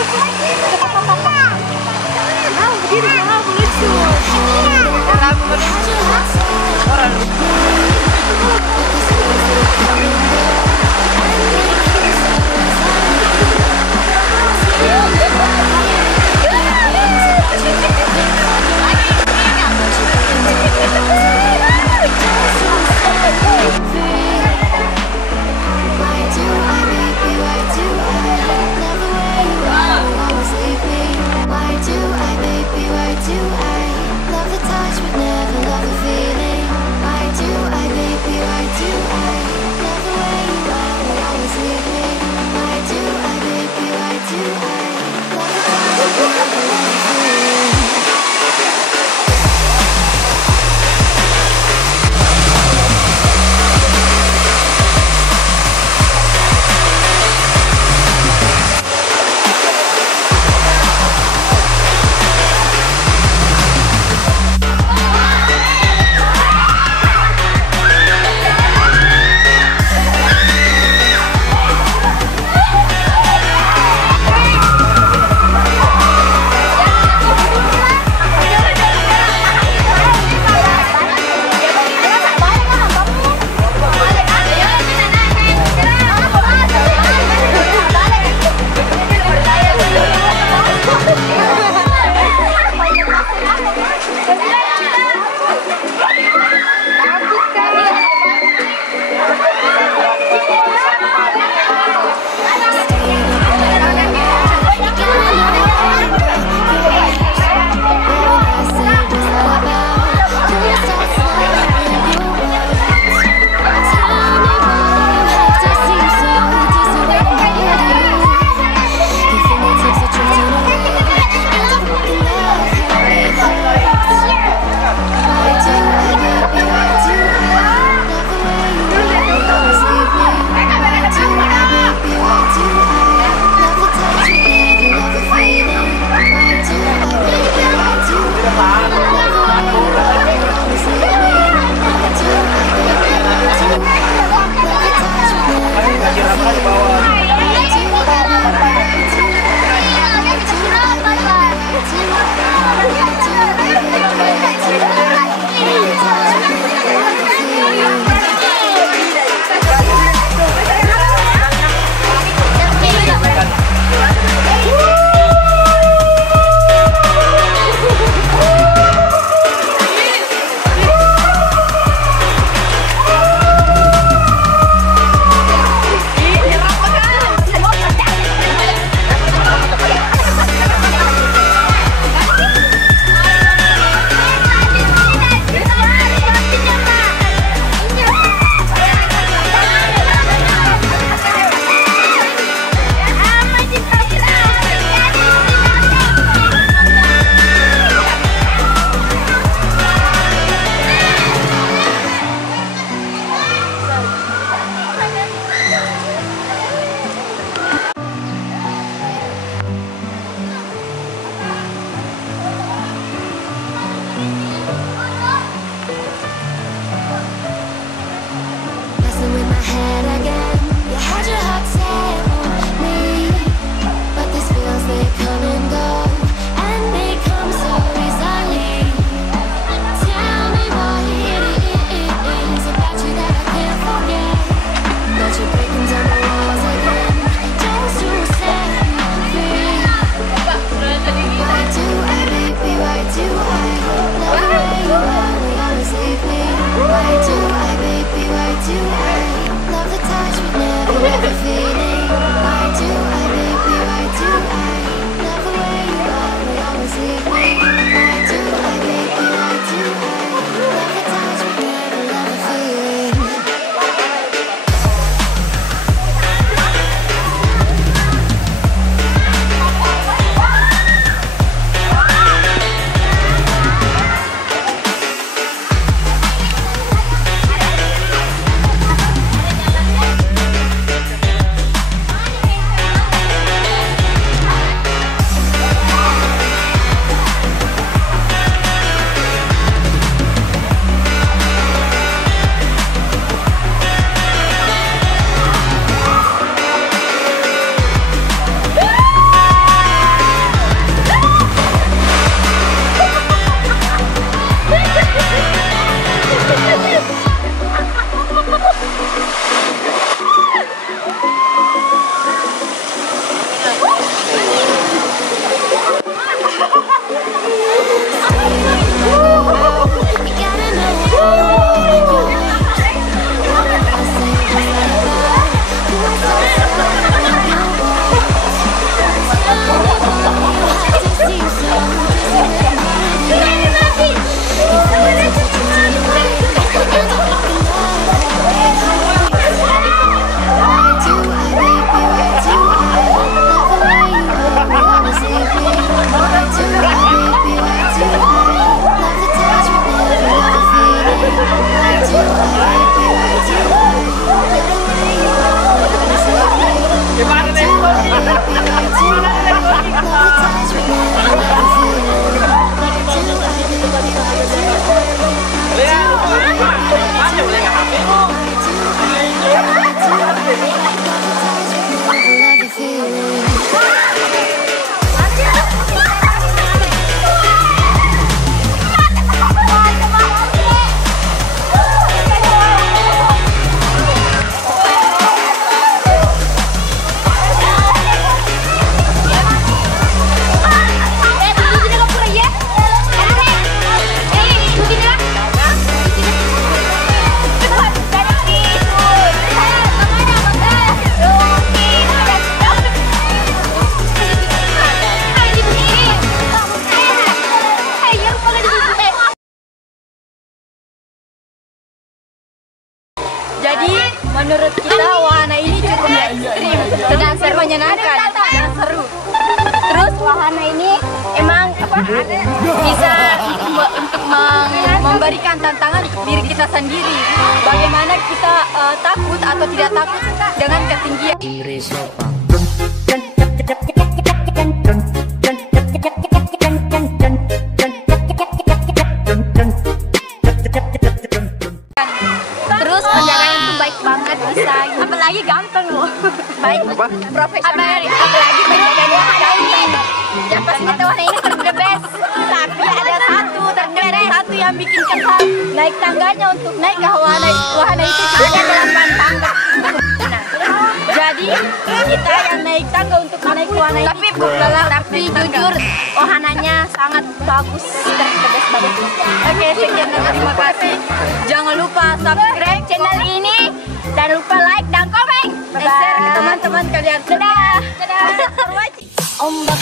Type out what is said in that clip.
Ah, begini jangan lucu. Lagu lucu. Orang lucu. Why do I, baby, why do I love the way you are? Jadi menurut kita wahana ini cukup ekstrim dan seru, menyenangkan dan seru. Terus wahana ini emang bisa untuk memberikan tantangan untuk diri kita sendiri. Bagaimana kita takut atau tidak takut dengan ketinggian. Terus penjagaan itu baik banget, bisa apalagi gampang loh. Baik profesional, apalagi penjaganya gampang. Yang pastinya wahana ini the best. Tapi ada satu yang bikin kesal. Naik tangganya untuk naik ke wahana itu ada 8 tangga. Jadi kita yang naik tangga untuk naik ke wahana ini. Tapi jujur wahananya sangat bagus dan the best banget. Oke, sekian dan terima kasih. Jangan lupa subscribe channel ini dan lupa like dan komen. Share ke teman-teman kalian. Dadah. Dadah. Ombak